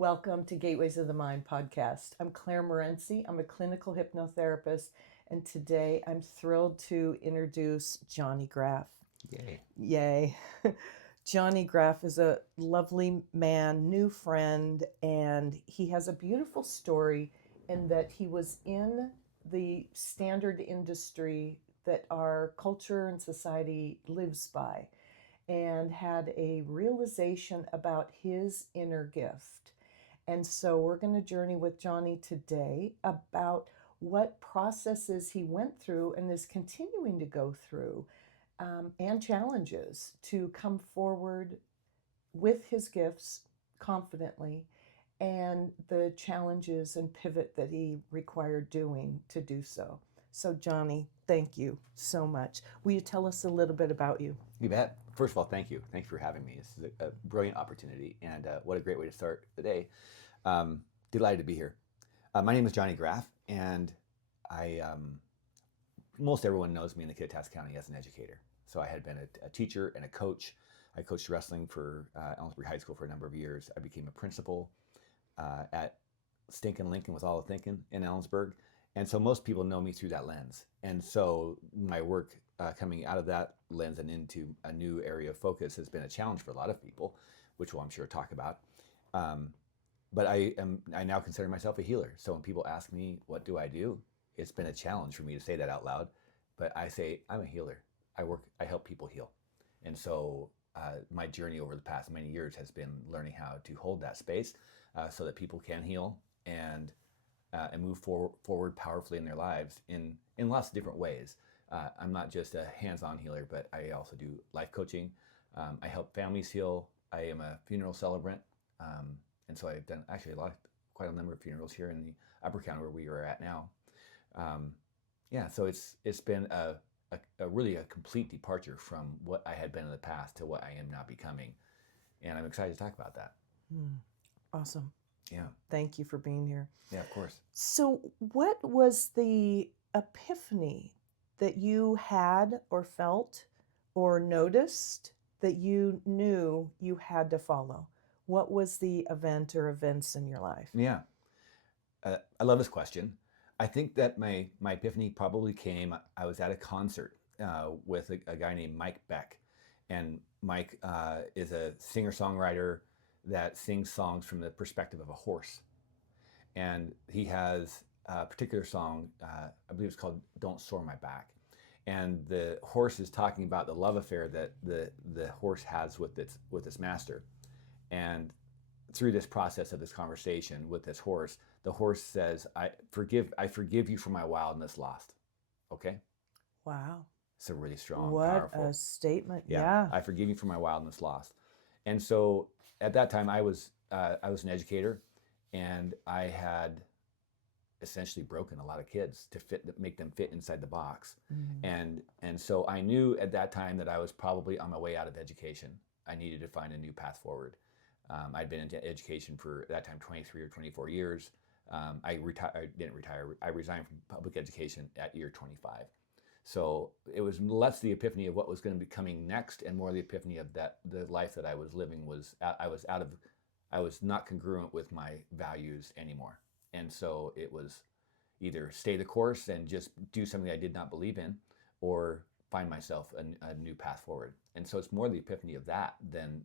Welcome to Gateways of the Mind podcast. I'm Claire Morency. I'm a clinical hypnotherapist, and today I'm thrilled to introduce Johnny Graf. Yay. Yay. Johnny Graf is a lovely man, new friend, and he has a beautiful story in that he was in the standard industry that our culture and society lives by and had a realization about his inner gift. And so we're going to journey with Johnny today about what processes he went through and is continuing to go through, and challenges to come forward with his gifts confidently, and the challenges and pivot that he required doing to do so. So, Johnny, thank you so much. Will you tell us a little bit about you? You bet. First of all, thank you. Thanks for having me. This is a brilliant opportunity, and what a great way to start the day. Delighted to be here. My name is Johnny Graf, and I most everyone knows me in the Kittitas County as an educator. So I had been a teacher and a coach. I coached wrestling for Ellensburg High School for a number of years. I became a principal at Stinkin' Lincoln with all the thinking in Ellensburg. And so most people know me through that lens. And so my work coming out of that lens and into a new area of focus has been a challenge for a lot of people, which we'll, I'm sure, talk about. But I now consider myself a healer. So when people ask me, what do I do? It's been a challenge for me to say that out loud. But I say, I'm a healer. I help people heal. And so my journey over the past many years has been learning how to hold that space so that people can heal and move forward powerfully in their lives in lots of different ways. I'm not just a hands-on healer, but I also do life coaching. I help families heal. I am a funeral celebrant, and so I've done actually quite a number of funerals here in the Upper County where we are at now. So it's been a really a complete departure from what I had been in the past to what I am now becoming, and I'm excited to talk about that. Awesome. Yeah. Thank you for being here. Yeah, of course. So, what was the epiphany that you had or felt or noticed that you knew you had to follow? What was the event or events in your life? Yeah. I love this question. I think that my epiphany probably came, I was at a concert with a guy named Mike Beck. And Mike is a singer-songwriter that sings songs from the perspective of a horse. And he has a particular song, I believe it's called Don't Soar My Back. And the horse is talking about the love affair that the horse has with its master. And through this process of this conversation with this horse, the horse says, I forgive you for my wildness lost. Okay? Wow. It's a really strong, What powerful a statement. Yeah. I forgive you for my wildness lost. And so at that time I was an educator, and I had essentially broken a lot of kids to make them fit inside the box. And so I knew at that time that I was probably on my way out of education. I needed to find a new path forward. I'd been in education for, at that time, 23 or 24 years. I didn't retire. I resigned from public education at year 25. So it was less the epiphany of what was going to be coming next, and more the epiphany of that the life that I was living I was not congruent with my values anymore. And so it was either stay the course and just do something I did not believe in, or find myself a new path forward. And so it's more the epiphany of that than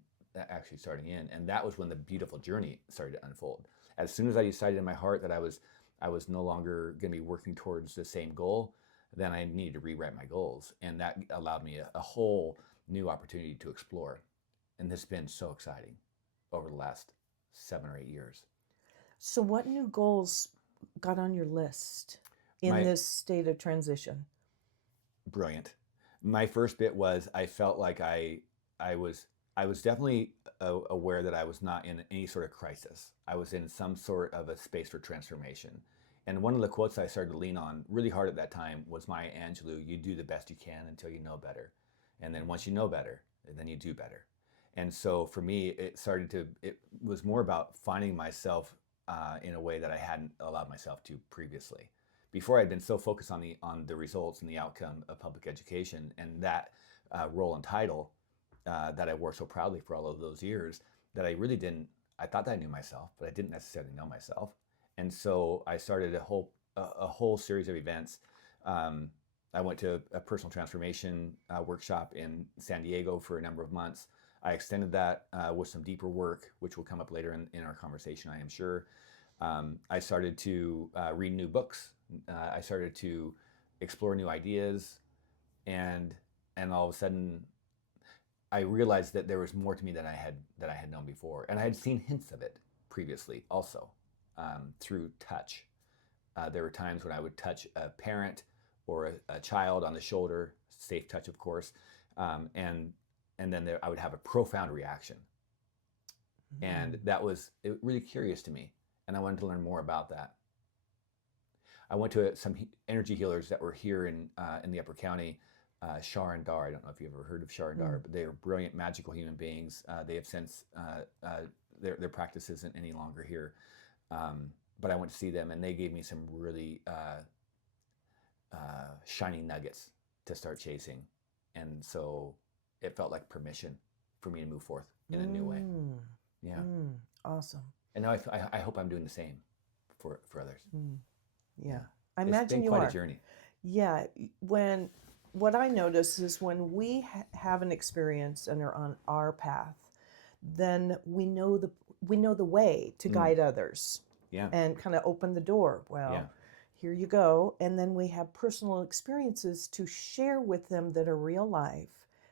actually starting in. And that was when the beautiful journey started to unfold. As soon as I decided in my heart that I was no longer going to be working towards the same goal, then I needed to rewrite my goals. And that allowed me a whole new opportunity to explore. And this has been so exciting over the last 7 or 8 years. So, what new goals got on your list in this state of transition? Brilliant. My first bit was I felt like I was definitely aware that I was not in any sort of crisis. I was in some sort of a space for transformation. And one of the quotes I started to lean on really hard at that time was Maya Angelou: you do the best you can until you know better. And then once you know better, then you do better. And so for me, it was more about finding myself in a way that I hadn't allowed myself to previously. Before, I'd been so focused on the results and the outcome of public education and that role and title that I wore so proudly for all of those years, that I really didn't I thought that I knew myself, but I didn't necessarily know myself. And so I started a whole series of events. Um, I went to a personal transformation workshop in San Diego for a number of months. I extended that with some deeper work, which will come up later in our conversation, I am sure. I started to read new books. I started to explore new ideas, and all of a sudden, I realized that there was more to me than I had known before, and I had seen hints of it previously, also through touch. There were times when I would touch a parent or a child on the shoulder, safe touch, of course, and then I would have a profound reaction, and that was really curious to me, and I wanted to learn more about that. I went to some energy healers that were here in the Upper County, Shar and Dar. I don't know if you've ever heard of Shar and Dar, but they are brilliant, magical human beings. They have since their practice isn't any longer here, but I went to see them, and they gave me some really shining nuggets to start chasing, and so it felt like permission for me to move forth in a new way. Yeah. Awesome. And now I hope I'm doing the same for others. Yeah. I It's imagine been you quite are. a journey. Yeah. What I notice is when we have an experience and are on our path, then we know the way to guide others. Yeah. And kind of open the door. Well, Yeah. here you go. And then we have personal experiences to share with them that are real life,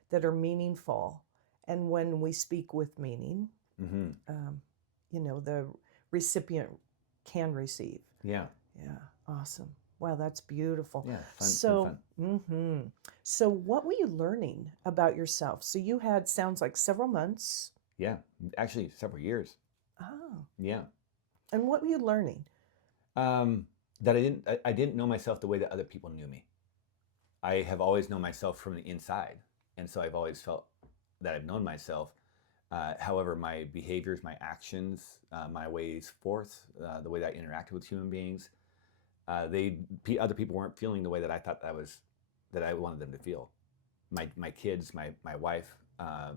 that are meaningful. And when we speak with meaning, the recipient can receive. Yeah. Yeah, awesome. Wow, that's beautiful. Yeah, fun. So, Fun. So what were you learning about yourself? So you had, sounds like several months. Yeah, actually several years. Oh. Yeah. And what were you learning? That I didn't know myself the way that other people knew me. I have always known myself from the inside, and so I've always felt that I've known myself. However, my behaviors, my actions, my ways forth, the way that I interacted with human beings, other people weren't feeling the way that I thought that I wanted them to feel. My kids, my wife,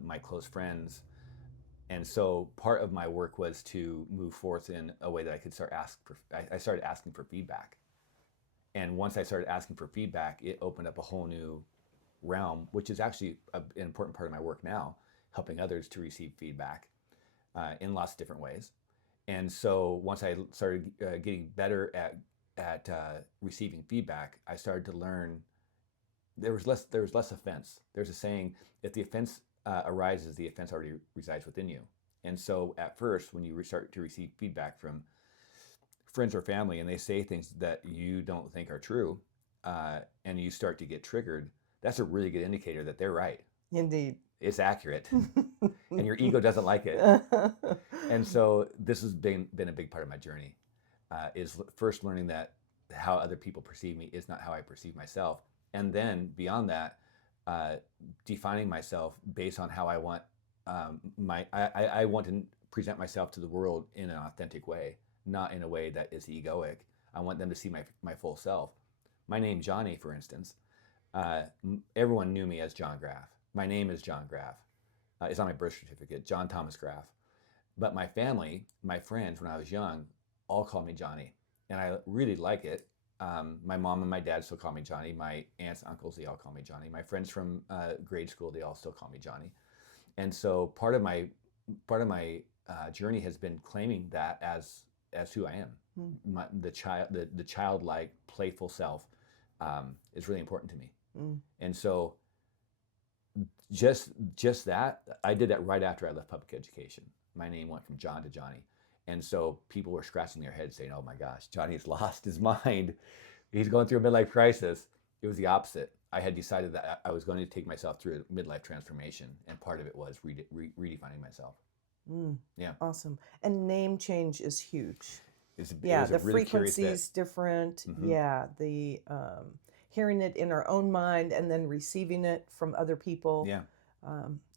my close friends. And so part of my work was to move forth in a way that I could I started asking for feedback. And once I started asking for feedback, it opened up a whole new realm, which is actually an important part of my work now, helping others to receive feedback in lots of different ways. And so once I started getting better at receiving feedback, I started to learn there was less offense. There's a saying: if the offense arises, the offense already resides within you. And so at first, when you start to receive feedback from friends or family, and they say things that you don't think are true, and you start to get triggered, that's a really good indicator that they're right. Indeed. It's accurate, and your ego doesn't like it. And so this has been a big part of my journey, is first learning that how other people perceive me is not how I perceive myself. And then beyond that, defining myself based on how I want I want to present myself to the world in an authentic way, not in a way that is egoic. I want them to see my full self. My name, Johnny, for instance, everyone knew me as John Graf. My name is John Graf. It's on my birth certificate, John Thomas Graf. But my family, my friends, when I was young, all called me Johnny, and I really like it. My mom and my dad still call me Johnny. My aunts, uncles, they all call me Johnny. My friends from grade school, they all still call me Johnny. And so part of my journey has been claiming that as who I am. The childlike, playful self is really important to me. And so just that, I did that right after I left public education. My name went from John to Johnny. And so people were scratching their heads saying, oh my gosh, Johnny's lost his mind. He's going through a midlife crisis. It was the opposite. I had decided that I was going to take myself through a midlife transformation. And part of it was redefining myself. Yeah. Awesome. And name change is huge. The really frequency is different. Yeah. The hearing it in our own mind and then receiving it from other people. Yeah.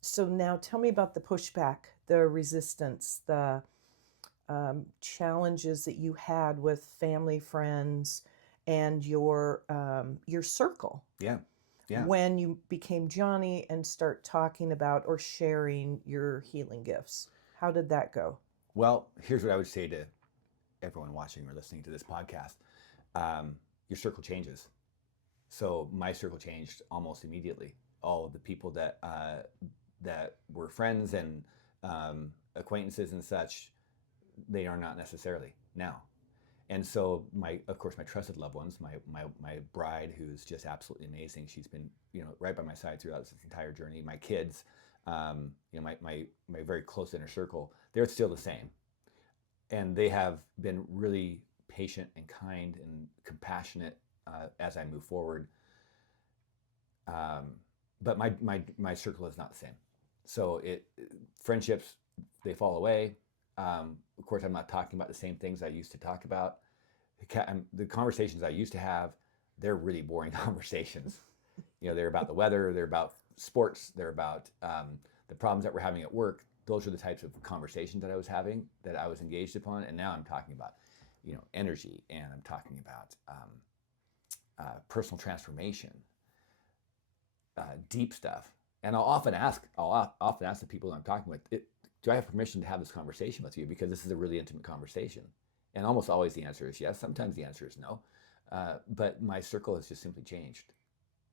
So now tell me about the pushback, the resistance, the challenges that you had with family, friends, and your circle. Yeah. Yeah. When you became Johnny and start talking about or sharing your healing gifts. How did that go? Well, here's what I would say to everyone watching or listening to this podcast. Your circle changes. So my circle changed almost immediately. All of the people that were friends and acquaintances and such, they are not necessarily now. And so of course, my trusted loved ones, my bride, who's just absolutely amazing. She's been, right by my side throughout this entire journey. My kids, my very close inner circle, they're still the same, and they have been really patient and kind and compassionate as I move forward. But my circle is not the same. So friendships, they fall away. Of course, I'm not talking about the same things I used to talk about. The conversations I used to have, they're really boring conversations. They're about the weather, they're about sports, they're about the problems that we're having at work. Those are the types of conversations that I was having, that I was engaged upon. And now I'm talking about, energy, and I'm talking about personal transformation, deep stuff. And I'll often ask the people that I'm talking with, do I have permission to have this conversation with you? Because this is a really intimate conversation. And almost always the answer is yes. Sometimes the answer is no. But my circle has just simply changed.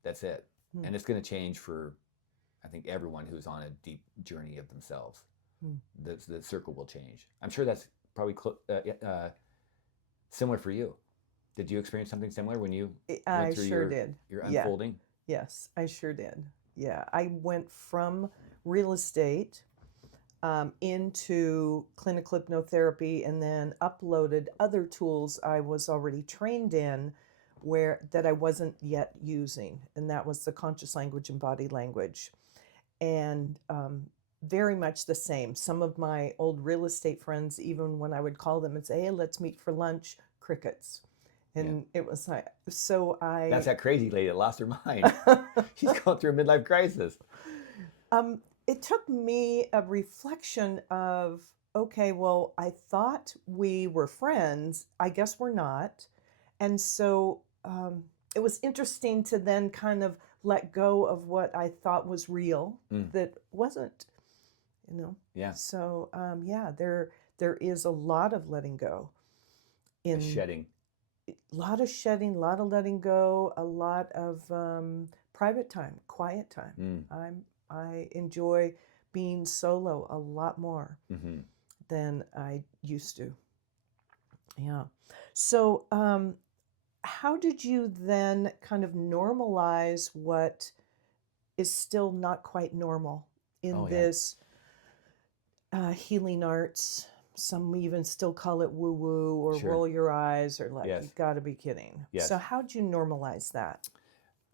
That's it. Hmm. And it's going to change for, I think, everyone who's on a deep journey of themselves. The circle will change. I'm sure that's probably similar for you. Did you experience something similar when you I went through sure did. your Yeah. unfolding? Yes, I sure did. Yeah, I went from real estate into clinical hypnotherapy, and then uploaded other tools I was already trained in that I wasn't yet using, and that was the conscious language and body language. And very much the same. Some of my old real estate friends, even when I would call them and say, hey, let's meet for lunch, crickets. And it was like, so That's that crazy lady that lost her mind. She's going through a midlife crisis. It took me a reflection of, okay, well, I thought we were friends. I guess we're not. And so it was interesting to then kind of let go of what I thought was real that wasn't, Yeah. So there is a lot of letting go. Shedding. A lot of shedding, a lot of letting go, a lot of private time, quiet time. I enjoy being solo a lot more than I used to. Yeah. So, how did you then kind of normalize what is still not quite normal in this healing arts? Some even still call it woo woo or roll your eyes or like, you got to be kidding. Yes. So, how'd you normalize that?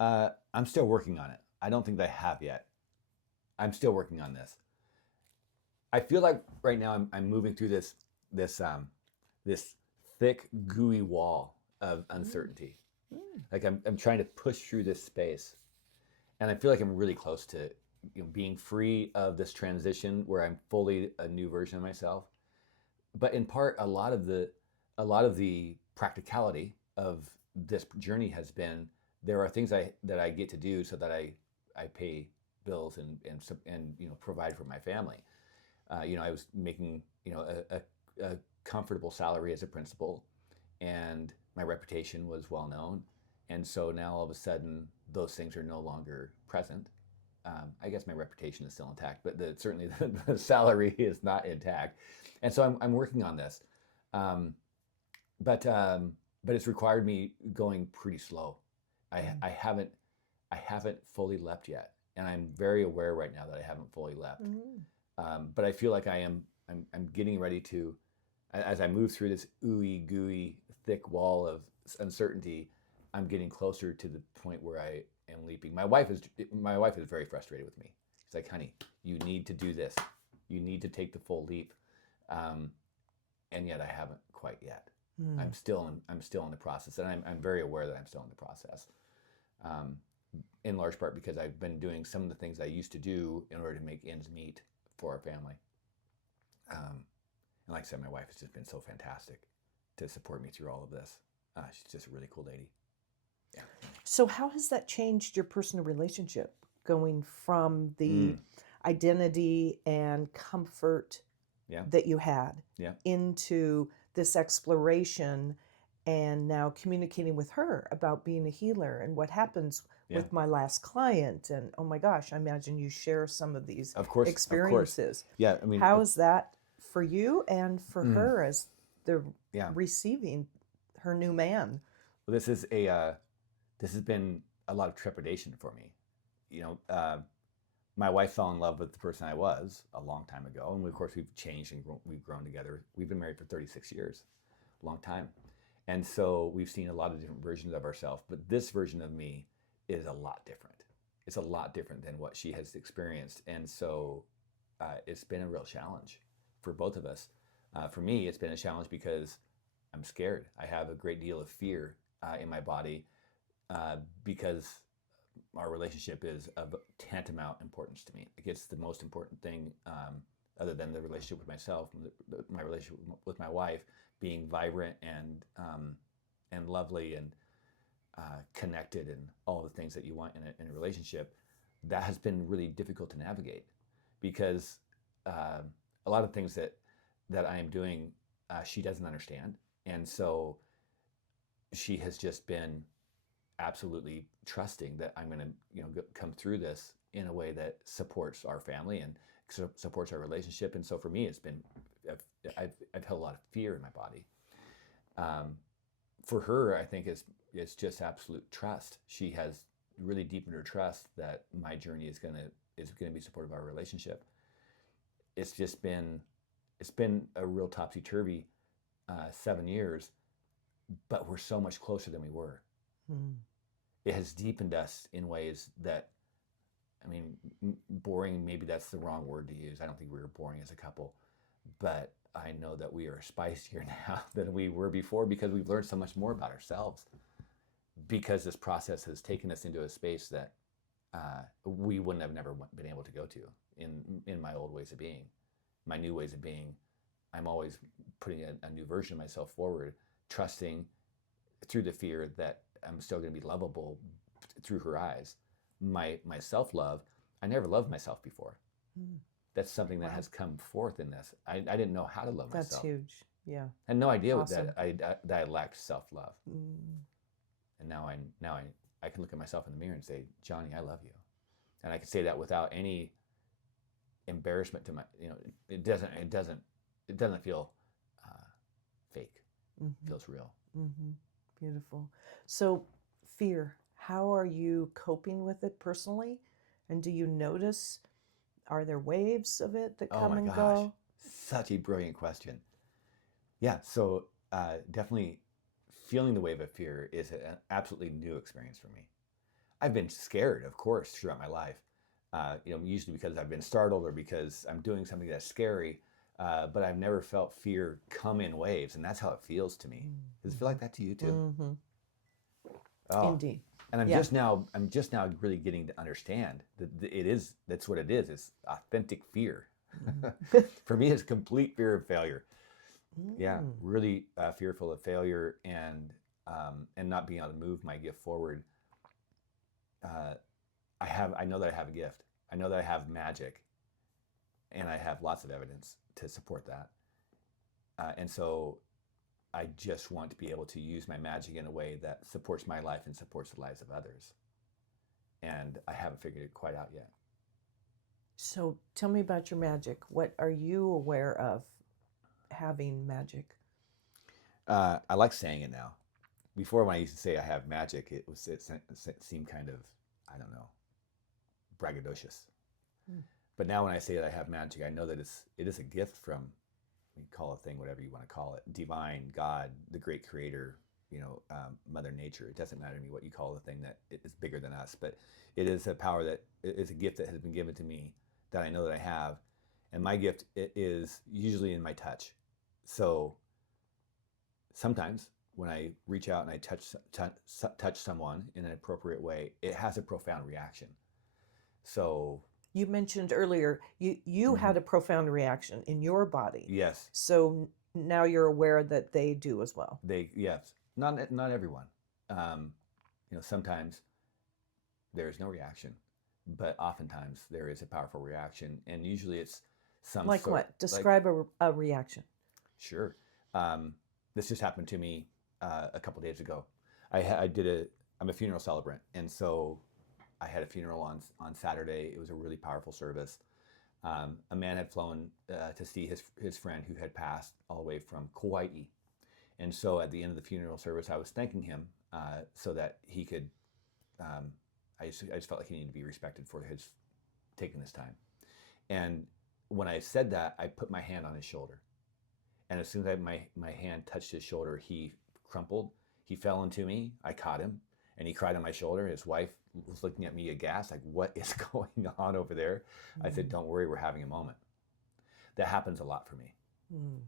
I'm still working on it. I don't think I have yet. I'm still working on this. I feel like right now I'm moving through this thick, gooey wall of uncertainty. Like I'm trying to push through this space, and I feel like I'm really close to being free of this transition where I'm fully a new version of myself. But in part, a lot of the practicality of this journey has been, there are things that I get to do so that I pay bills and provide for my family. I was making a comfortable salary as a principal, and my reputation was well known, and so now all of a sudden those things are no longer present. I guess my reputation is still intact, but certainly the salary is not intact, and so I'm working on this, but it's required me going pretty slow. I haven't fully leapt yet, and I'm very aware right now that I haven't fully leapt. But I feel like I'm getting ready to, as I move through this ooey gooey thick wall of uncertainty, I'm getting closer to the point where I am leaping. My wife is very frustrated with me. She's like, honey, you need to do this. You need to take the full leap. And yet I haven't quite yet. I'm still in the process, and I'm very aware that I'm still in the process. In large part because I've been doing some of the things I used to do in order to make ends meet for our family. And like I said, my wife has just been so fantastic to support me through all of this. She's just a really cool lady. Yeah. So how has that changed your personal relationship, going from the identity and comfort Yeah. that you had Yeah. into this exploration, and now communicating with her about being a healer and what happens Yeah. with my last client. And oh my gosh, I imagine you share some of these Of course. Of course. experiences. Yeah. I mean, How is that for you and for mm, her as they're yeah. receiving her new man? Well, this has been a lot of trepidation for me. You know, my wife fell in love with the person I was a long time ago, and of course we've changed and we've grown together. We've been married for 36 years, a long time, and so we've seen a lot of different versions of ourselves. But this version of me is a lot different. It's a lot different than what she has experienced, and so it's been a real challenge for both of us. For me, it's been a challenge because I'm scared. I have a great deal of fear in my body because our relationship is of tantamount importance to me. Like it's the most important thing, other than the relationship with myself, my relationship with my wife being vibrant and lovely and connected and all the things that you want in a relationship. That has been really difficult to navigate because a lot of things that I am doing, she doesn't understand, and so she has just been absolutely trusting that I'm going to, come through this in a way that supports our family and supports our relationship. And so for me, it's been, I've held a lot of fear in my body. Um, for her, I think it's just absolute trust. She has really deepened her trust that my journey is going to be supportive of our relationship. It's been a real topsy turvy 7 years, but we're so much closer than we were. Hmm. It has deepened us in ways that, I mean, boring, maybe that's the wrong word to use. I don't think we were boring as a couple, but I know that we are spicier now than we were before because we've learned so much more about ourselves, because this process has taken us into a space that we wouldn't have never been able to go to in my old ways of being. My new ways of being, I'm always putting a new version of myself forward, trusting through the fear that I'm still going to be lovable through her eyes. My self love, I never loved myself before. Hmm. That's something that Wow. has come forth in this. I didn't know how to love That's myself. huge. Yeah. I had no idea Awesome. that I lacked self love. Mm. And now I can look at myself in the mirror and say, Johnny, I love you. And I can say that without any embarrassment to my, it doesn't feel fake. It Mm-hmm. feels real. Mm-hmm. Beautiful. So, fear, how are you coping with it personally? And do you notice, are there waves of it that Oh come my and gosh, go? such a brilliant question. Yeah, so definitely feeling the wave of fear is an absolutely new experience for me. I've been scared, of course, throughout my life. Usually because I've been startled or because I'm doing something that's scary, but I've never felt fear come in waves, and that's how it feels to me. Does it feel Mm-hmm. like that to you too? Mm-hmm. Oh, Indeed. and I'm Yeah. just now, I'm just now really getting to understand that that's what it is. It's authentic fear. Mm. For me, it's complete fear of failure. Yeah, Mm. really fearful of failure and not being able to move my gift forward. Uh, I know that I have a gift. I know that I have magic, and I have lots of evidence to support that. And so I just want to be able to use my magic in a way that supports my life and supports the lives of others. And I haven't figured it quite out yet. So, tell me about your magic. What are you aware of having magic? I like saying it now. Before, when I used to say I have magic, it seemed kind of, I don't know, braggadocious. Mm. But now when I say that I have magic, I know that it is a gift from, you call a thing whatever you want to call it, divine, God, the great creator, Mother Nature. It doesn't matter to me what you call the thing that is bigger than us, but it is a power that is a gift that has been given to me that I know that I have. And my gift is usually in my touch. So sometimes when I reach out and I touch someone in an appropriate way, it has a profound reaction. So You mentioned earlier you mhm, had a profound reaction in your body. yes, So now you're aware that they do as well. yes, not everyone. Um, sometimes there is no reaction, but oftentimes there is a powerful reaction, and usually it's some Like sort what? like Describe a reaction. sure. Um, this just happened to me a couple days ago. I did a I'm a funeral celebrant, and so I had a funeral on Saturday. It was a really powerful service. A man had flown to see his friend who had passed all the way from Kauai. And so at the end of the funeral service, I was thanking him so that he could. Um, I just felt like he needed to be respected for his taking this time. And when I said that, I put my hand on his shoulder. And as soon as my hand touched his shoulder, he crumpled. He fell into me. I caught him, and he cried on my shoulder. His wife was looking at me aghast, like, "What is going on over there?" I said, Mm. "Don't worry, we're having a moment." That happens a lot for me. Mm.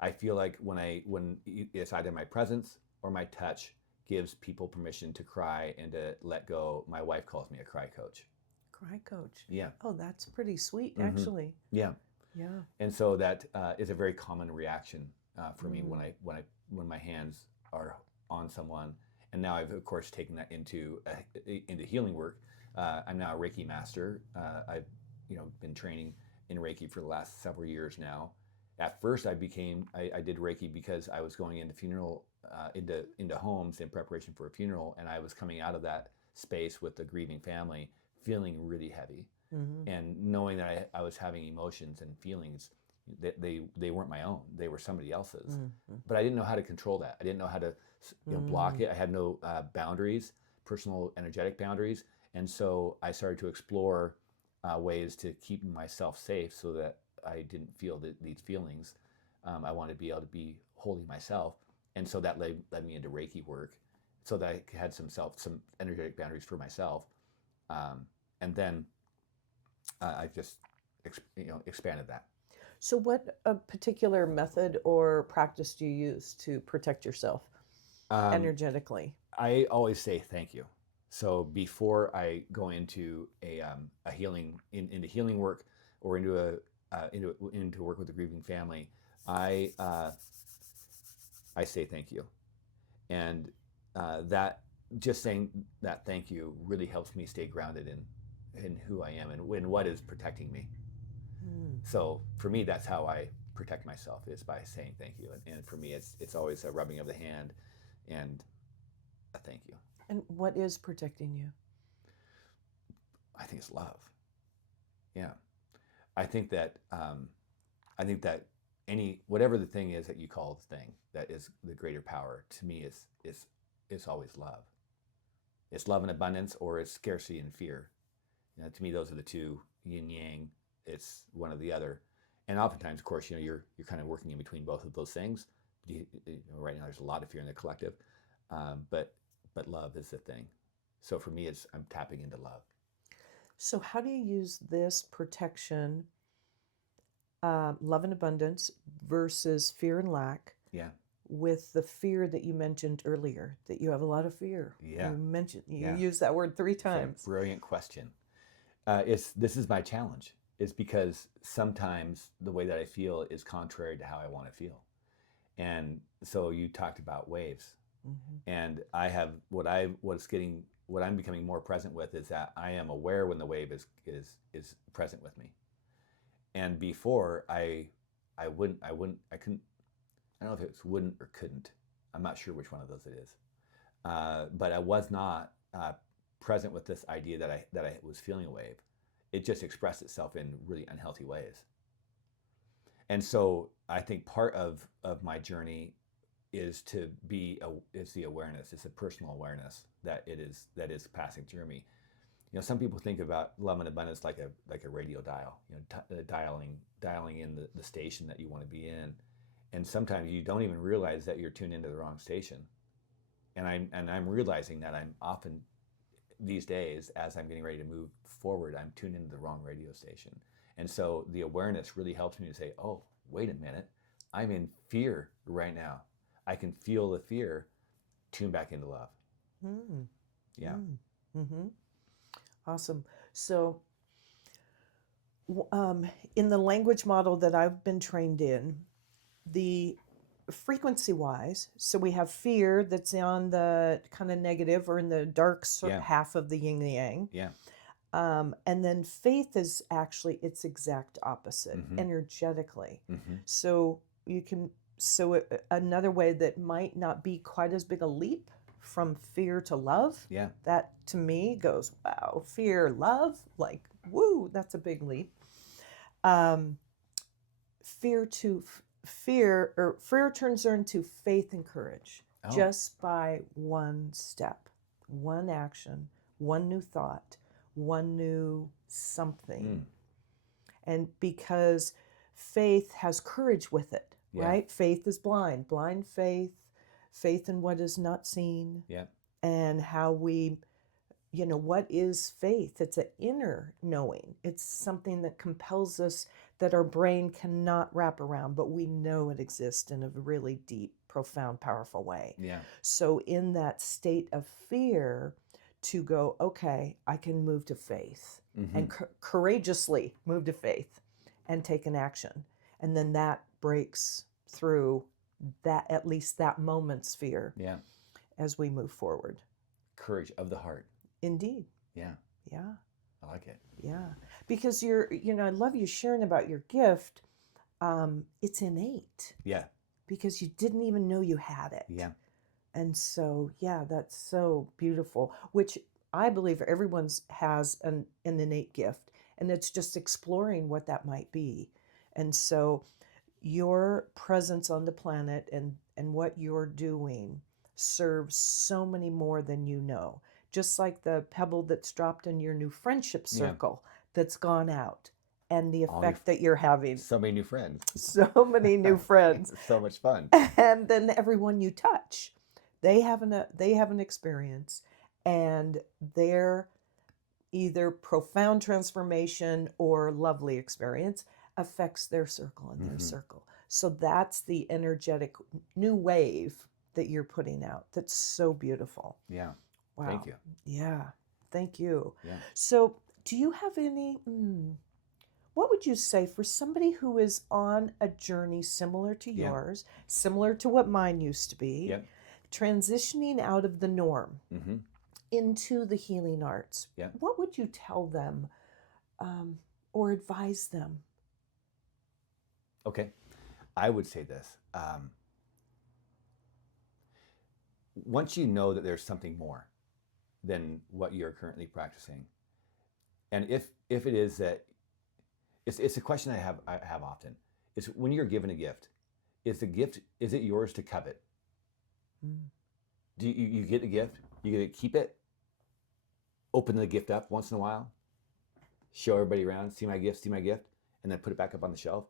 I feel like when it's either my presence or my touch gives people permission to cry and to let go. My wife calls me a cry coach. Cry coach. Yeah. Oh, that's pretty sweet, Mm-hmm. actually. Yeah. Yeah. And so that is a very common reaction for me Mm. when my hands are on someone. And now I've of course taken that into healing work. I'm now a Reiki master. I've been training in Reiki for the last several years now. At first, I did Reiki because I was going into into homes in preparation for a funeral, and I was coming out of that space with the grieving family, feeling really heavy Mm-hmm. and knowing that I was having emotions and feelings that they weren't my own, they were somebody else's. Mm-hmm. But I didn't know how to control that. I didn't know how to block it. I had no boundaries, personal energetic boundaries. And so I started to explore ways to keep myself safe so that I didn't feel these feelings. I wanted to be able to be wholly myself. And so that led me into Reiki work so that I had some energetic boundaries for myself. And then I've just expanded that. So, what particular method or practice do you use to protect yourself Um, energetically? I always say thank you. So before I go into a into healing work or into work with the grieving family, I uh, I say thank you, and that just saying that thank you really helps me stay grounded in who I am and in what is protecting me. Mm. So for me, that's how I protect myself is by saying thank you. And for me, it's always a rubbing of the hand and a thank you. And what is protecting you? I think it's love. Yeah, I think that I think that any whatever the thing is that you call the thing that is the greater power to me is always love. It's love and abundance, or it's scarcity and fear. To me, those are the two yin yang. It's one or the other. And oftentimes, of course, you're kind of working in between both of those things. Right now, there's a lot of fear in the collective, but love is the thing. So for me, it's I'm tapping into love. So, how do you use this protection, love and abundance, versus fear and lack, Yeah, with the fear that you mentioned earlier, that you have a lot of fear? yeah, You yeah. used that word three It's a times. brilliant question. This is my challenge. Is because sometimes the way that I feel is contrary to how I want to feel. And so you talked about waves, Mm-hmm. and I have what I'm becoming more present with is that I am aware when the wave is present with me. And before I couldn't I don't know if it's wouldn't or couldn't. I'm not sure which one of those it is. But I was not present with this idea that I was feeling a wave. It just expressed itself in really unhealthy ways. And so I think part of my journey is the awareness. It's a personal awareness that is passing through me. Some people think about love and abundance like a radio dial. Dialing in the station that you want to be in, and sometimes you don't even realize that you're tuned into the wrong station. And I'm realizing that I'm often these days, as I'm getting ready to move forward, I'm tuned into the wrong radio station. And so the awareness really helps me to say, oh, wait a minute, I'm in fear right now. I can feel the fear, tune back into love. Mm. Yeah. Mm. Mm-hmm. Awesome. So, in the language model that I've been trained in, the frequency wise, so we have fear that's on the kind of negative or in the dark Yeah. half of the yin and yang. Yeah. And then faith is actually its exact opposite, Mm-hmm. energetically. Mm-hmm. So you can, another way that might not be quite as big a leap from fear to love, Yeah. that to me goes, wow, fear, love, like, woo, that's a big leap. Um, fear to fear, or fear turns into faith and courage Oh. just by one step, one action, one new thought, one new something. Mm. And because faith has courage with it, Yeah. right? Faith is blind, blind faith, faith in what is not seen, Yeah. and how we, what is faith? It's an inner knowing. It's something that compels us, that our brain cannot wrap around, but we know it exists in a really deep, profound, powerful way. Yeah. So, in that state of fear, to go, okay, I can move to faith, Mm-hmm. and courageously move to faith and take an action. And then that breaks through that, at least that moment's fear, Yeah. as we move forward. Courage of the heart. Indeed. Yeah. Yeah. I like it. Yeah. Because I love you sharing about your gift. It's innate, Yeah. because you didn't even know you had it. Yeah. And so, yeah, that's so beautiful, which I believe everyone's has an innate gift, and it's just exploring what that might be. And so your presence on the planet, and what you're doing serves so many more than you know. Just like the pebble that's dropped in your new friendship Yeah. circle that's gone out, and the All new effect that you're having. So many new friends. So many new friends. It's so much fun. And then everyone you touch, they have an experience, and their either profound transformation or lovely experience affects their circle and their Mm-hmm. circle. So that's the energetic new wave that you're putting out. That's so beautiful. Yeah. Wow. Thank you. Yeah. Thank you. Yeah. So, do you have any, what would you say for somebody who is on a journey similar to Yeah. yours, similar to what mine used to be, Yep. transitioning out of the norm Mm-hmm. into the healing arts? Yeah. What would you tell them, or advise them? Okay. I would say this. Once you know that there's something more than what you're currently practicing, and if it is that, it's a question I have often. It's when you're given a gift, is it yours to covet? Mm. Do you get a gift? You get to keep it, open the gift up once in a while, show everybody around, see my gift, and then put it back up on the shelf?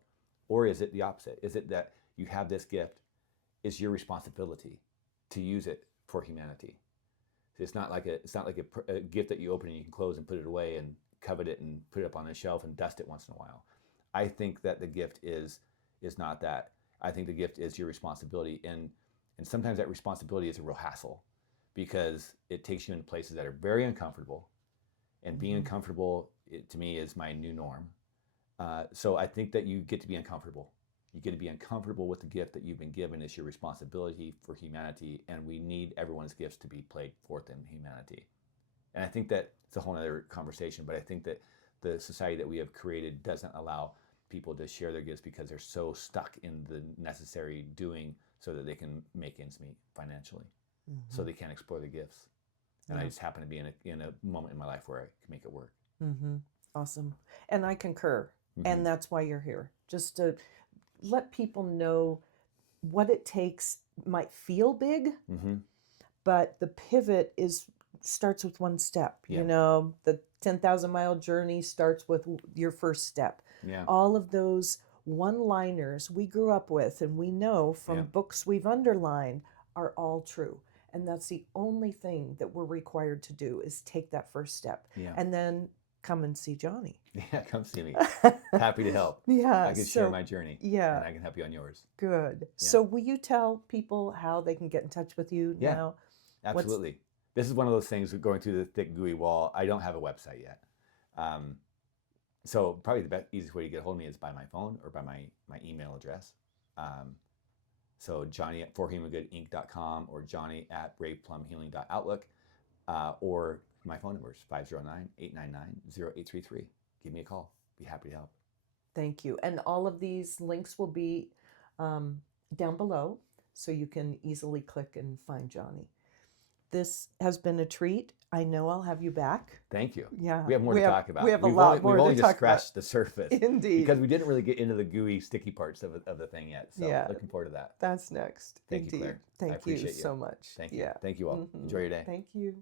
Or is it the opposite? Is it that you have this gift, it's your responsibility to use it for humanity? It's not like a gift that you open and you can close and put it away and covet it and put it up on a shelf and dust it once in a while. I think that the gift is not that. I think the gift is your responsibility, and sometimes that responsibility is a real hassle, because it takes you into places that are very uncomfortable, and being uncomfortable, to me, is my new norm. So I think that you get to be uncomfortable. You get to be uncomfortable with the gift that you've been given. It's your responsibility for humanity, and we need everyone's gifts to be played forth in humanity. And I think that it's a whole other conversation, but I think that the society that we have created doesn't allow people to share their gifts, because they're so stuck in the necessary doing so that they can make ends meet financially. Mm-hmm. So they can't explore the gifts. And Yeah. I just happen to be in a moment in my life where I can make it work. Mm-hmm. Awesome. And I concur. Mm-hmm. And that's why you're here, just to let people know what it takes. Might feel big, Mm-hmm. but the pivot starts with one step. Yeah. The 10,000-mile journey starts with your first step. Yeah. All of those one-liners we grew up with and we know from Yeah. books we've underlined are all true. And that's the only thing that we're required to do, is take that first step. Yeah. And then come and see Johnny. Yeah, come see me. Happy to help. Yeah. I can share my journey. Yeah. And I can help you on yours. Good. Yeah. So will you tell people how they can get in touch with you Yeah, now? Absolutely. This is one of those things, going through the thick, gooey wall. I don't have a website yet. So probably the easiest way to get a hold of me is by my phone or by my email address. So Johnny at forhealinggoodinc.com or Johnny at braveplumhealing.outlook, or My phone number is 509-899-0833. Give me a call. Be happy to help. Thank you. And all of these links will be down below, so you can easily click and find Johnny. This has been a treat. I know I'll have you back. Thank you. Yeah. We have more to talk about. We have a lot more We've only to just talk about. scratched the surface. Indeed. Because we didn't really get into the gooey, sticky parts of the thing yet. So Yeah. looking forward to that. That's next. Thank you, Indeed. Claire. I Thank you appreciate you so much. Thank you. Yeah. Thank you all. Enjoy your day. Thank you.